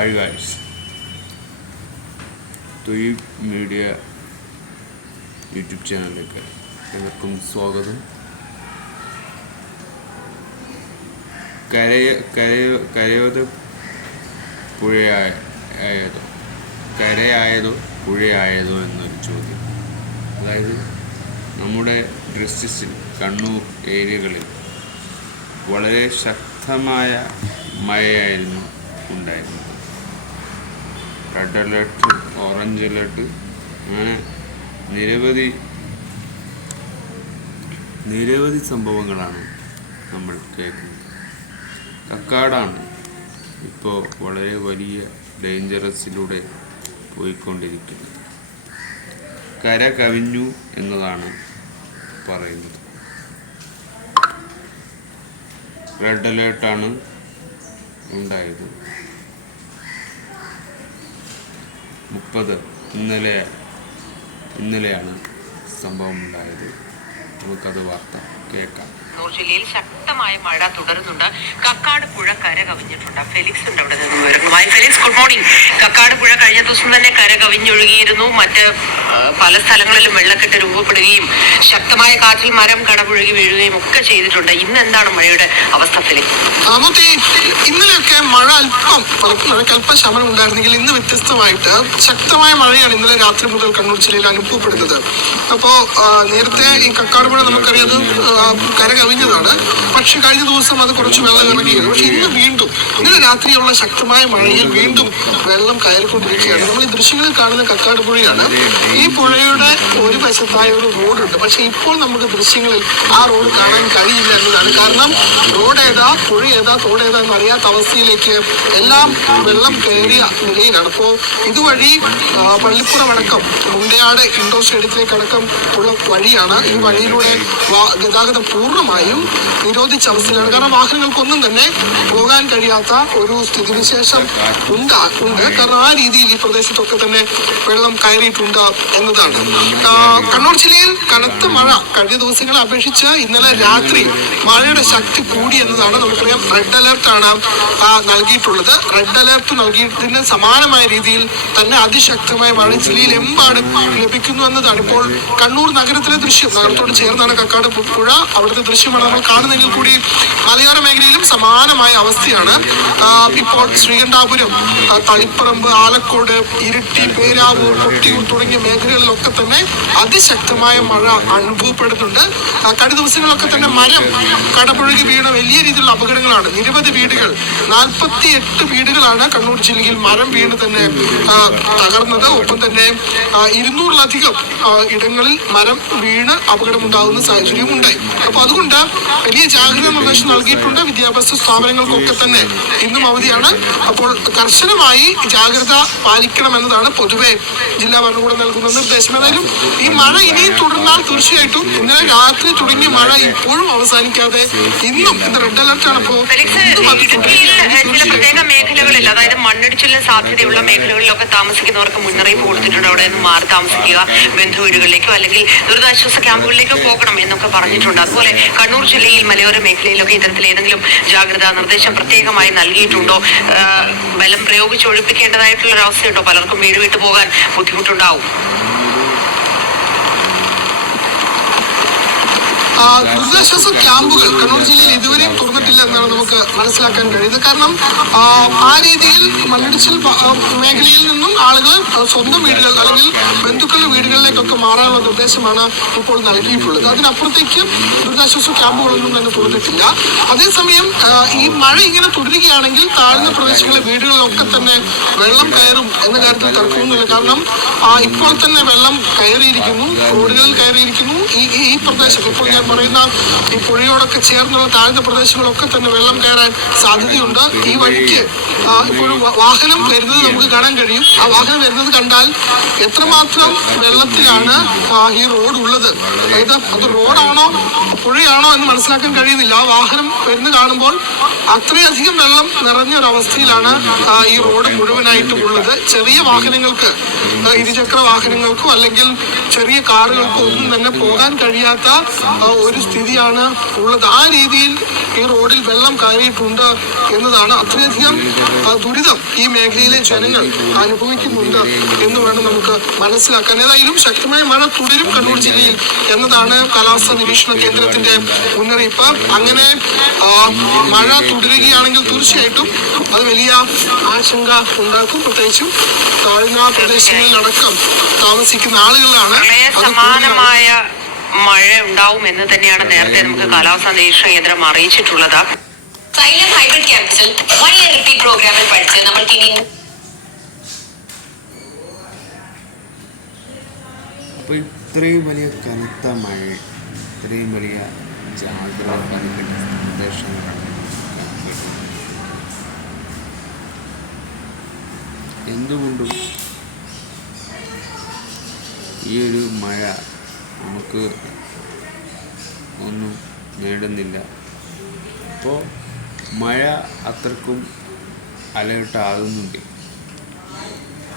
Hi guys, Thoyyib media YouTube ചാനലിലേക്ക് എല്ലാവർക്കും സ്വാഗതം. കരയായതോ പുഴയായതോ എന്നൊരു ചോദ്യം. അതായത് നമ്മുടെ ഡിസ്ട്രിക്റ്റിൽ കണ്ണൂർ ഏരിയകളിൽ വളരെ ശക്തമായ മഴയായിരുന്നു ഉണ്ടായിരുന്നത്. റെഡ് അലേർട്ട്, ഓറഞ്ച് അലേർട്ട്, അങ്ങനെ നിരവധി സംഭവങ്ങളാണ് നമ്മൾ കേൾക്കുന്നത്. കക്കാടാണ് ഇപ്പോൾ വളരെ വലിയ ഡേഞ്ചറസിലൂടെ പോയിക്കൊണ്ടിരിക്കുന്നത്. കര കവിഞ്ഞു എന്നതാണ് പറയുന്നത്. റെഡ് അലേർട്ടാണ് ഉണ്ടായത്. 30 ഇന്നലെയാണ് സംഭവം ഉണ്ടായത്. നമുക്കത് വാർത്ത കേൾക്കാം. കണ്ണൂർ ജില്ലയിൽ ശക്തമായ മഴ തുടരുന്നുണ്ട്. കക്കാട് പുഴ കര കവിഞ്ഞിട്ടുണ്ട്. ഫെലിക്സ് ഉണ്ട് അവിടെ നിന്ന് വിവരങ്ങളുമായി. Felix, good morning. കക്കാട് പുഴ കഴിഞ്ഞ ദിവസം തന്നെ കര കവിഞ്ഞൊഴുകിയിരുന്നു. മറ്റ് പല സ്ഥലങ്ങളിലും വെള്ളക്കെട്ട് രൂപപ്പെടുകയും ശക്തമായ കാറ്റിൽ മരം കടപുഴകി വീഴുകയും ഒക്കെ ചെയ്തിട്ടുണ്ട്. ഇന്ന് എന്താണ് മഴയുടെ അവസ്ഥ ഫെലിക്സ്? ഇന്നലെയൊക്കെ മഴ അല്പം ശമനം ഉണ്ടായിരുന്നെങ്കിൽ ഇന്ന് വ്യത്യസ്തമായിട്ട് ശക്തമായ മഴയാണ് ഇന്നലെ രാത്രി മുതൽ കണ്ണൂർ ജില്ലയിൽ അനുഭവപ്പെടുന്നത്. അപ്പോൾ നേരത്തെ ഈ കക്കാട് പുഴ നമുക്കറിയാം കര കവിഞ്ഞതാണ്. പക്ഷെ കഴിഞ്ഞ ദിവസം അത് കുറച്ച് വെള്ളം ഇറങ്ങിയിരുന്നു. പക്ഷെ ഇന്നലെ രാത്രിയുള്ള ശക്തമായ മഴയിൽ വീണ്ടും വെള്ളം കയറിക്കൊണ്ടിരിക്കുകയാണ്. നമ്മൾ ഈ ദൃശ്യങ്ങളിൽ കാണുന്ന കക്കാട് പുഴയാണ്. ഈ പുഴയുടെ ഒരു വശത്തായ ഒരു റോഡുണ്ട്. പക്ഷെ ഇപ്പോൾ നമുക്ക് ദൃശ്യങ്ങളിൽ ആ റോഡ് കാണാൻ കഴിയില്ല എന്നതാണ്. കാരണം റോഡ് ഏതാ, പുഴ ഏതാ, തോട് ഏതാ എന്നറിയാത്ത അവസ്ഥയിലേക്ക് എല്ലാം വെള്ളം കയറിയ നിലയിലാണ്. അപ്പോൾ ഇതുവഴി പള്ളിപ്പുറമടക്കം മുണ്ടയാട് ഇൻഡോർ സ്റ്റേഡിയത്തിലേക്ക് അടക്കം ഉള്ള വഴിയാണ്. ഈ വഴിയിലൂടെ ഗതാഗതം പൂർണ്ണമായും നിരോധിച്ച അവസ്ഥയിലാണ്. കാരണം വാഹനങ്ങൾക്കൊന്നും തന്നെ പോകാൻ കഴിയാത്ത ഒരു സ്ഥിതിവിശേഷം ഉണ്ട്. കാരണം ആ രീതിയിൽ ഈ പ്രദേശത്തൊക്കെ തന്നെ വെള്ളം കയറിയിട്ടുണ്ട് എന്നതാണ്. കണ്ണൂർ ജില്ലയിൽ കനത്ത മഴ കഴിഞ്ഞ ദിവസങ്ങളെ അപേക്ഷിച്ച് ഇന്നലെ രാത്രി മഴയുടെ ശക്തി കൂടി എന്നതാണ്. നമുക്കറിയാം റെഡ് അലേർട്ടാണ് നൽകിയിട്ടുള്ളത്. റെഡ് അലേർട്ട് നൽകിയതിന് സമാനമായ രീതിയിൽ തന്നെ അതിശക്തമായ മഴ ജില്ലയിൽ എമ്പാടും ലഭിക്കുന്നു എന്നതാണ്. ഇപ്പോൾ കണ്ണൂർ നഗരത്തിലെ ദൃശ്യം, നഗരത്തോട് ചേർന്നാണ് കക്കാട് പുഴ, അവിടുത്തെ ദൃശ്യമാണ് നമ്മൾ കാണുന്നതെങ്കിൽ കൂടി മലയോര മേഖലയിലും സമാനമായ അവസ്ഥയാണ്. ഇപ്പോൾ ശ്രീകണ്ഠാപുരം, തളിപ്പറമ്പ്, ആലക്കോട്, ഇരിട്ടി, പേരാവൂർ, കൊട്ടിയൂർ തുടങ്ങിയ മേഖലകളിലൊക്കെ തന്നെ അതിശക്തമായ മഴ അനുഭവപ്പെടുന്നുണ്ട്. കഴിഞ്ഞ ദിവസങ്ങളിലൊക്കെ തന്നെ മരം കടപുഴകി വീണ വലിയ രീതിയിലുള്ള അപകടങ്ങളാണ്. നിരവധി വീടുകൾ, 48 വീടുകളാണ് കണ്ണൂർ ജില്ലയിൽ മരം വീണ് തന്നെ തകർന്നത്. ഒപ്പം തന്നെ 200-ലധികം ഇടങ്ങളിൽ മരം വീണ് അപകടമുണ്ടാകുന്ന സാഹചര്യവും ഉണ്ടായി. അപ്പൊ അതുകൊണ്ട് വലിയ ജാഗ്രതാ നിർദ്ദേശം നൽകിയിട്ടുണ്ട്. വിദ്യാഭ്യാസ സ്ഥാപനങ്ങൾക്കൊക്കെ തന്നെ ഇന്നും അവധിയാണ്. അപ്പോൾ കർശനമായി ജാഗ്രത പാലിക്കണമെന്നതാണ് പൊതുവെ ജില്ലാ ഭരണകൂടം നൽകുന്ന നിർദ്ദേശം. ഏതായാലും ഈ മഴ ഇനിയും തുടർന്നാൽ തീർച്ചയായിട്ടും ഇന്നലെ രാത്രി തുടങ്ങിയ മഴ ഇപ്പോഴും അവസാനിക്കാതെ ഇന്നും ഇത് റെഡ് അലർട്ടാണ്. ഇപ്പോൾ പ്രത്യേക മേഖലകളിൽ, അതായത് മണ്ണിടിച്ചിലിന് സാധ്യതയുള്ള മേഖലകളിലൊക്കെ താമസിക്കുന്നവർക്ക് മുന്നറിയിപ്പ് കൊടുത്തിട്ടുണ്ട്. അവിടെ നിന്ന് മാറി താമസിക്കുക, ബന്ധുവീടുകളിലേക്കോ അല്ലെങ്കിൽ ദുരിതാശ്വാസ ക്യാമ്പുകളിലേക്കോ പോകണം എന്നൊക്കെ പറഞ്ഞിട്ടുണ്ട്. അതുപോലെ കണ്ണൂർ ജില്ലയിൽ മലയോര മേഖലയിലൊക്കെ ഇത്തരത്തിൽ ഏതെങ്കിലും ജാഗ്രതാ നിർദ്ദേശം പ്രത്യേകമായി നൽകിയിട്ടുണ്ടോ? ബലം പ്രയോഗിച്ച് ഒഴിപ്പിക്കേണ്ടതായിട്ടുള്ള ഒരവസ്ഥയുണ്ടോ? പലർക്കും വീട് വിട്ടു പോകാൻ ബുദ്ധിമുട്ടുണ്ടാവും. ദുരിതാശ്വാസ ക്യാമ്പുകൾ കണ്ണൂർ ജില്ലയിൽ ഇതുവരെയും തുറന്നിട്ടില്ല എന്നാണ് നമുക്ക് മനസ്സിലാക്കാൻ കഴിയുന്നത്. കാരണം ആ രീതിയിൽ മണ്ണിടിച്ചിൽ മേഖലയിൽ നിന്നും ആളുകൾ സ്വന്തം വീടുകൾ അല്ലെങ്കിൽ ബന്ധുക്കളുടെ വീടുകളിലേക്കൊക്കെ മാറാനുള്ള നിർദ്ദേശമാണ് ഇപ്പോൾ നൽകിയിട്ടുള്ളത്. അതിനപ്പുറത്തേക്ക് ദുരിതാശ്വാസ ക്യാമ്പുകളൊന്നും തന്നെ തുറന്നിട്ടില്ല. അതേസമയം ഈ മഴ ഇങ്ങനെ തുടരുകയാണെങ്കിൽ താഴ്ന്ന പ്രദേശങ്ങളിലെ വീടുകളിലൊക്കെ തന്നെ വെള്ളം കയറും എന്ന കാര്യത്തിൽ തർക്കമൊന്നുമില്ല. കാരണം ഇപ്പോൾ തന്നെ വെള്ളം കയറിയിരിക്കുന്നു, റോഡുകളിൽ കയറിയിരിക്കുന്നു. ഈ പ്രദേശം ഇപ്പോൾ ഞാൻ പറയുന്ന ഈ പുഴയോടൊക്കെ ചേർന്നുള്ള താഴ്ന്ന പ്രദേശങ്ങളൊക്കെ തന്നെ വെള്ളം കയറാൻ സാധ്യതയുണ്ട്. ഈ വഴിക്ക് ഇപ്പോഴും വാഹനം വരുന്നത് നമുക്ക് കാണാൻ കഴിയും. ആ വാഹനം വരുന്നത് കണ്ടാൽ എത്രമാത്രം വെള്ളത്തിലാണ് ഈ റോഡ് ഉള്ളത്, അതായത് അത് റോഡാണോ പുഴയാണോ എന്ന് മനസ്സിലാക്കാൻ കഴിയുന്നില്ല. ആ വാഹനം വരുന്നത് കാണുമ്പോൾ അത്രയധികം വെള്ളം നിറഞ്ഞൊരവസ്ഥയിലാണ് ഈ റോഡ് മുഴുവനായിട്ടും ഉള്ളത്. ചെറിയ വാഹനങ്ങൾക്ക്, ഇരുചക്ര വാഹനങ്ങൾക്കോ അല്ലെങ്കിൽ ചെറിയ കാറുകൾക്കോ ഒന്നും തന്നെ പോകാൻ കഴിയാത്ത ഒരു സ്ഥിതിയാണ് ഉള്ളത്. ആ രീതിയിൽ ഈ റോഡിൽ വെള്ളം കയറിയിട്ടുണ്ട് എന്നതാണ്. അത്രയധികം ദുരിതം ഈ മേഖലയിലെ ജനങ്ങൾ അനുഭവിക്കുന്നുണ്ട് എന്ന് വേണം നമുക്ക് മനസ്സിലാക്കാൻ. ഏതായാലും ശക്തമായ മഴ തുടരും കണ്ണൂർ ജില്ലയിൽ എന്നതാണ് കാലാവസ്ഥാ നിരീക്ഷണ കേന്ദ്രത്തിന്റെ മുന്നറിയിപ്പ്. അങ്ങനെ മഴ തുടരുകയാണെങ്കിൽ തീർച്ചയായിട്ടും അത് വലിയ ആശങ്ക ഉണ്ടാക്കും. പ്രത്യേകിച്ചും താഴ്ന്ന പ്രദേശങ്ങളിലടക്കം താമസിക്കുന്ന ആളുകളാണ്. സമാനമായ മഴ ഉണ്ടാവും എന്ന് തന്നെയാണ് നേരത്തെ നമുക്ക് കാലാവസ്ഥാ നിരീക്ഷണ കേന്ദ്രം അറിയിച്ചിട്ടുള്ളത്. സൈലന്റ് ഹൈബ്രിഡ് ക്യാമ്പസിൽ 1 year റിപ്പീറ്റ് പ്രോഗ്രാമിൽ പഠിച്ച് നമ്മൾക്ക് ഇനി അപ്പോൾ ഇത്രയും വലിയ കനത്ത മഴ, ഇത്രയും വലിയ ജാഗ്രത പാലിക്കേണ്ട നിർദ്ദേശങ്ങളാണ് എന്തുകൊണ്ടും ഈ ഒരു മഴ നമുക്ക് ഒന്നും നേടുന്നില്ല. അപ്പോൾ മഴ അത്രക്കും അലേർട്ടാകുന്നുണ്ട്.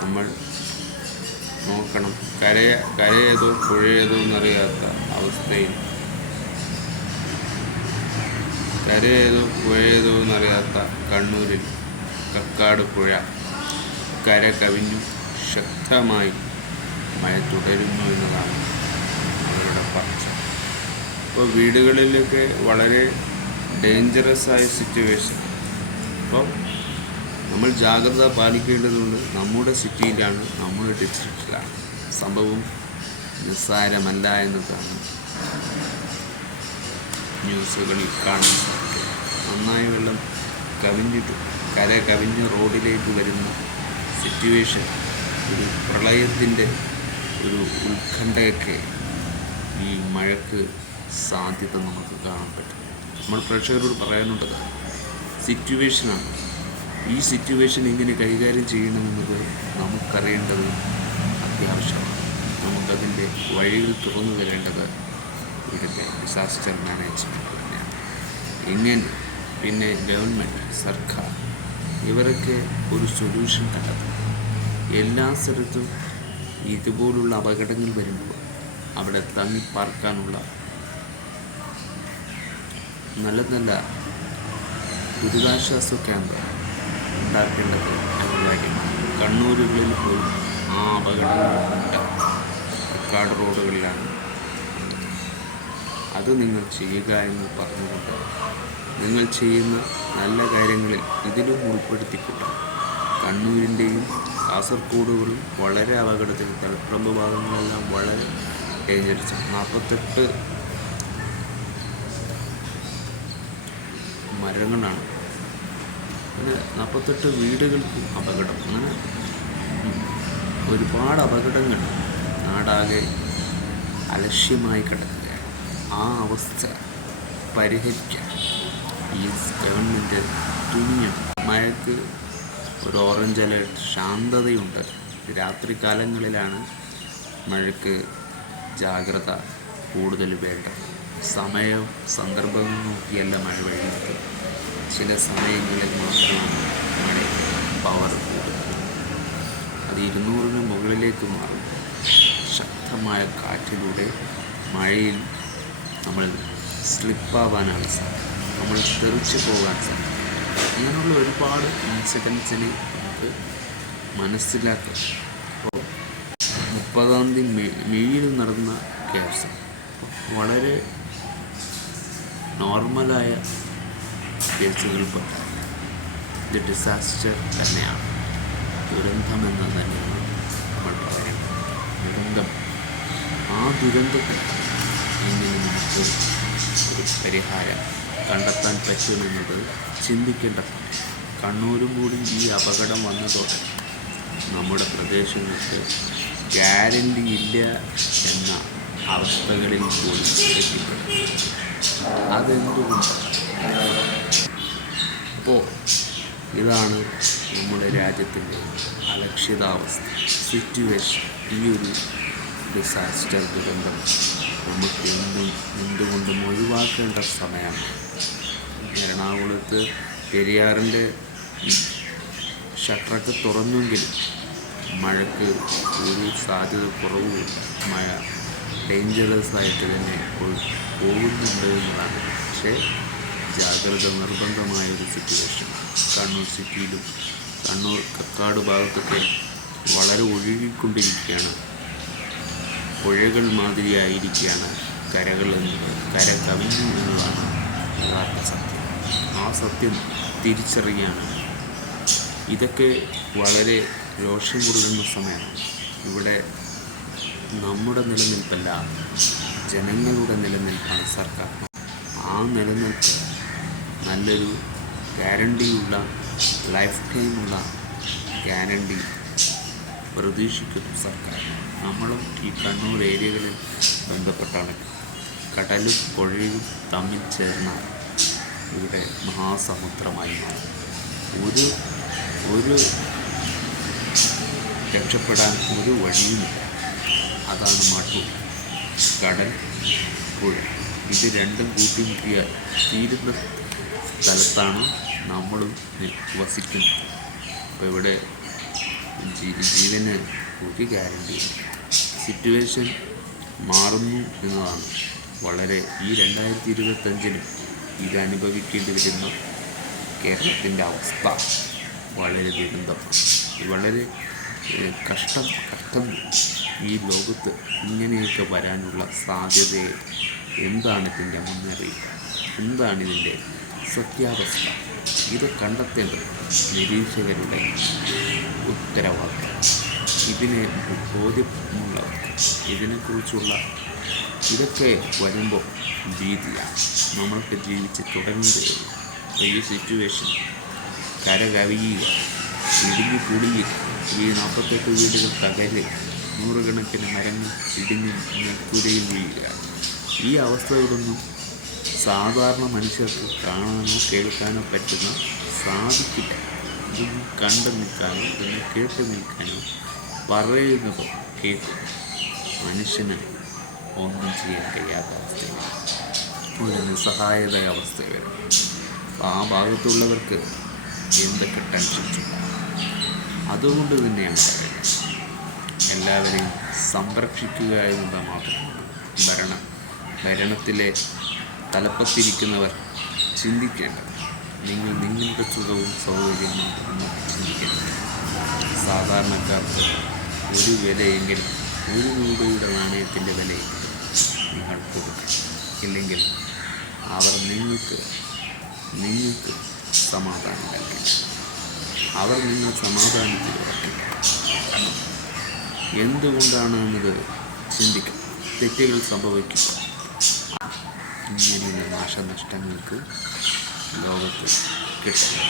നമ്മൾ നോക്കണം. കരയേതോ പുഴയേതോ എന്നറിയാത്ത അവസ്ഥയിൽ, കരയേതോ പുഴയേതോ എന്നറിയാത്ത കണ്ണൂരിൽ കക്കാട് പുഴ കര കവിഞ്ഞു ശക്തമായി മഴ തുടരുന്നു എന്നതാണ് അവരുടെ പറച്ച. ഇപ്പോൾ വീടുകളിലൊക്കെ വളരെ ഡേഞ്ചറസ് ആയ സിറ്റുവേഷൻ. അപ്പോൾ നമ്മൾ ജാഗ്രത പാലിക്കേണ്ടതുണ്ട്. നമ്മുടെ സിറ്റിയിലാണ്, നമ്മുടെ ഡിസ്ട്രിക്റ്റിലാണ്. സംഭവം നിസ്സാരമല്ല എന്നതാണ് ന്യൂസുകളിൽ കാണാൻ സാധിക്കും. നന്നായി വെള്ളം കവിഞ്ഞിട്ടുണ്ട്. കര കവിഞ്ഞ് റോഡിലേക്ക് വരുന്ന സിറ്റുവേഷൻ, ഒരു പ്രളയത്തിൻ്റെ ഒരു ഉത്കണ്ഠയൊക്കെ ഈ മഴയ്ക്ക് സാധ്യത നമുക്ക് കാണാൻ പറ്റും. നമ്മൾ പ്രേക്ഷകരോട് പറയാനുള്ളത് സിറ്റുവേഷനാണ്. ഈ സിറ്റുവേഷൻ എങ്ങനെ കൈകാര്യം ചെയ്യണമെന്നത് നമുക്കറിയേണ്ടത് അത്യാവശ്യമാണ്. നമുക്കതിൻ്റെ വഴികൾ തുറന്നു തരേണ്ടത് ഇവിടുത്തെ ഡിസാസ്റ്റർ മാനേജ്മെൻറ്റ് തന്നെയാണ്. എങ്ങനെ പിന്നെ ഗവൺമെൻറ്, സർക്കാർ ഇവരൊക്കെ ഒരു സൊല്യൂഷൻ കണ്ടെത്തണം. എല്ലാ സ്ഥലത്തും ഇതുപോലുള്ള അപകടങ്ങൾ വരുമ്പോൾ അവിടെ തങ്ങിപ്പാർക്കാനുള്ള നല്ല നല്ല ദുരിതാശ്വാസ ക്യാമ്പ് ഉണ്ടാക്കേണ്ടത് അനിവാര്യമാണ്. കണ്ണൂരുകളിൽ പോലും ആ അപകടങ്ങളുണ്ട്. കക്കാട് റോഡുകളിലാണ്. അത് നിങ്ങൾ ചെയ്യുക എന്ന് പറഞ്ഞുകൊണ്ട് നിങ്ങൾ ചെയ്യുന്ന നല്ല കാര്യങ്ങളിൽ ഇതിലും ഉൾപ്പെടുത്തിക്കൊണ്ട് കണ്ണൂരിൻ്റെയും കാസർഗോഡുകളും വളരെ അപകടത്തിൽ, തലപ്പറമ്പ് ഭാഗങ്ങളെല്ലാം വളരെ ഡേഞ്ചറസ്. 48 മരങ്ങളാണ്. പിന്നെ 48 വീടുകൾക്കും അപകടം. അങ്ങനെ ഒരുപാട് അപകടങ്ങൾ നാടാകെ അലക്ഷ്യമായി കിടക്കുകയാണ്. ആ അവസ്ഥ പരിഹരിക്കാൻ ഈ ഗവൺമെൻറ് തുനിഞ്ഞു. മഴയ്ക്ക് ഒരു ഓറഞ്ച് അലേർട്ട്, ശാന്തതയുണ്ട്. രാത്രി കാലങ്ങളിലാണ് മഴയ്ക്ക് ജാഗ്രത കൂടുതൽ വേണ്ടത്. സമയവും സന്ദർഭവും നോക്കിയല്ല മഴ പെയ്യുന്നത്. ചില സമയങ്ങളിൽ മാത്രമാണ് മഴ പവർ കൂടുന്നത്. അത് 200-ന് മുകളിലേക്ക് മാറും. ശക്തമായ കാറ്റിലൂടെ മഴയിൽ നമ്മൾ സ്ലിപ്പാവാനാണ് സാധ്യത. നമ്മൾ തെറിച്ച് പോകാൻ സാധ്യത. അങ്ങനെയുള്ള ഒരുപാട് ഇൻസിഡൻസിനെ നമുക്ക് മനസ്സിലാക്കാം. അപ്പോൾ 30-ാം തീയതി മെയ്യിൽ നടന്ന കേസ് വളരെ നോർമലായ കേസുകൾപ്പെട്ട ഇത് ഡിസാസ്റ്റർ തന്നെയാണ്. ദുരന്തമെന്ന് തന്നെയാണ് നമ്മൾ പറയുന്നത്. ദുരന്തം, ആ ദുരന്തത്തിൽ എങ്ങനെ നമുക്ക് ഒരു പരിഹാരം കണ്ടെത്താൻ പറ്റുമെന്നത് ചിന്തിക്കേണ്ടതാണ്. കണ്ണൂരും കൂടി ഈ അപകടം വന്നതോടെ നമ്മുടെ പ്രദേശങ്ങൾക്ക് ഗ്യാരണ്ടി ഇല്ല എന്ന അവസ്ഥകളിൽ പോലും എത്തിപ്പെടും. അതെന്തുകൊണ്ട്? അപ്പോൾ ഇതാണ് നമ്മുടെ രാജ്യത്തിൻ്റെ അലക്ഷിതാവസ്ഥ, സിറ്റുവേഷൻ. ഈ ഒരു ഡിസാസ്റ്റർ ദുരന്തം നമുക്ക് എന്തുകൊണ്ടും ഒഴിവാക്കേണ്ട സമയമാണ്. എറണാകുളത്ത് പെരിയാറിൻ്റെ ഷട്ടറൊക്കെ തുറന്നെങ്കിലും മഴയ്ക്ക് ഒരു സാധ്യത കുറവുമില്ല. മഴ ഡേഞ്ചറസ് ആയിട്ട് തന്നെ പോകുന്നുണ്ട് എന്നതാണ്. പക്ഷേ ജാഗ്രത നിർബന്ധമായ ഒരു സിറ്റുവേഷൻ. കണ്ണൂർ സിറ്റിയിലും കണ്ണൂർ കക്കാട് ഭാഗത്തൊക്കെ വളരെ ഒഴുകിക്കൊണ്ടിരിക്കുകയാണ്. പുഴകൾ മാതിരിയായിരിക്കുകയാണ് കരകൾ എന്നുള്ളത്. കര കവിഞ്ഞു എന്നതാണ് യഥാർത്ഥ സത്യം. ആ സത്യം തിരിച്ചറിയാണ്. ഇതൊക്കെ വളരെ രോഷം കൊള്ളുന്ന സമയമാണ്. ഇവിടെ നമ്മുടെ നിലനിൽപ്പല്ല, ജനങ്ങളുടെ നിലനിൽപ്പാണ് സർക്കാർ. ആ നിലനിൽപ്പ് നല്ലൊരു ഗ്യാരണ്ടിയുള്ള, ലൈഫ് ടൈമുള്ള ഗ്യാരണ്ടി പ്രതീക്ഷിക്കുന്നു സർക്കാർ. നമ്മളും ഈ കണ്ണൂർ ഏരിയകളിൽ ബന്ധപ്പെട്ടാണ്. കടലും പുഴയും തമ്മിൽ ചേർന്നാൽ ഇവിടെ മഹാസമുദ്രമായി മാറും. ഒരു രക്ഷപ്പെടാൻ ഒരു വഴിയുമില്ല. അതാണ് മാട്ടൂർ. കടൽ, പുഴ, ഇത് രണ്ടും കൂട്ടിമുട്ടിയാൽ തീരുന്ന സ്ഥലത്താണ് നമ്മളും വസിക്കുന്നത്. അപ്പോൾ ഇവിടെ ജീവന് ഒരു ഗ്യാരണ്ടിയില്ല. സിറ്റുവേഷൻ മാറുന്നു എന്നതാണ് വളരെ ഈ 2025 ഇത് അനുഭവിക്കേണ്ടി വരുന്ന കേരളത്തിൻ്റെ അവസ്ഥ വളരെ ദുരന്തമാണ്. വളരെ കഷ്ടം. ഈ ലോകത്ത് ഇങ്ങനെയൊക്കെ വരാനുള്ള സാധ്യത എന്താണ്? ഇതിൻ്റെ മുന്നറിയിപ്പ് എന്താണിതിൻ്റെ സത്യാവസ്ഥ? ഇത് കണ്ടെത്തേണ്ടത് നിരീക്ഷകരുടെ ഉത്തരവാദിത്വം. ഇതിനെ ബോധ്യമുള്ളവർക്ക് ഇതിനെക്കുറിച്ചുള്ള ഇതൊക്കെ വരുമ്പോൾ ഭീതിയാണ്. നമ്മൾക്ക് ജീവിച്ച് തുടങ്ങുകയുള്ളൂ. ഈ സിറ്റുവേഷൻ കര കവിയുക, ഇടിഞ്ഞു കുടിയുക, ഈ 48 വീടുകൾ തകരുക, നൂറുകണക്കിന് മരങ്ങൾ ഇടിഞ്ഞ് നെൽക്കുരയിൽ വീഴുക. ഈ അവസ്ഥകളൊന്നും സാധാരണ മനുഷ്യർക്ക് കാണാനോ കേൾക്കാനോ പറ്റുന്ന സാധിക്കില്ല. ഇതൊന്നും കണ്ടു നിൽക്കാനോ ഇതൊന്നും കേട്ട് നിൽക്കാനോ പറയുന്നതോ കേൾക്കും മനുഷ്യന് ഒന്നും ചെയ്യാൻ കഴിയാത്ത അവസ്ഥയാണ്. ഒരു നിസ്സഹായത അവസ്ഥ വരും. ആ ഭാഗത്തുള്ളവർക്ക് എന്തൊക്കെ ടെൻഷൻസ് ഉണ്ടാകും. അതുകൊണ്ട് തന്നെയാണ് പറയുന്നത്, എല്ലാവരെയും സംരക്ഷിക്കുക എന്നത് മാത്രമാണ് ഭരണത്തിലെ തലപ്പത്തിരിക്കുന്നവർ ചിന്തിക്കേണ്ടത്. നിങ്ങളുടെ സുഖവും സൗകര്യവും മാത്രം ചിന്തിക്കേണ്ടത്. സാധാരണക്കാർക്ക് ഒരു വിലയെങ്കിലും, ഒരു രൂപയുടെ നാണയത്തിൻ്റെ വിലയെങ്കിലും നിങ്ങൾ കൊടുക്കണം. ഇല്ലെങ്കിൽ അവർ നിങ്ങൾക്ക് സമാധാനം നൽകില്ല. അവർ നിങ്ങൾ സമാധാനത്തിൽ ഉറക്കില്ല. കാരണം എന്തുകൊണ്ടാണ് എന്നത് ചിന്തിക്കും. തെറ്റുകൾ സംഭവിക്കും. ഇങ്ങനെയുള്ള നാശനഷ്ടങ്ങൾക്ക് ലോകത്ത് കിട്ടും.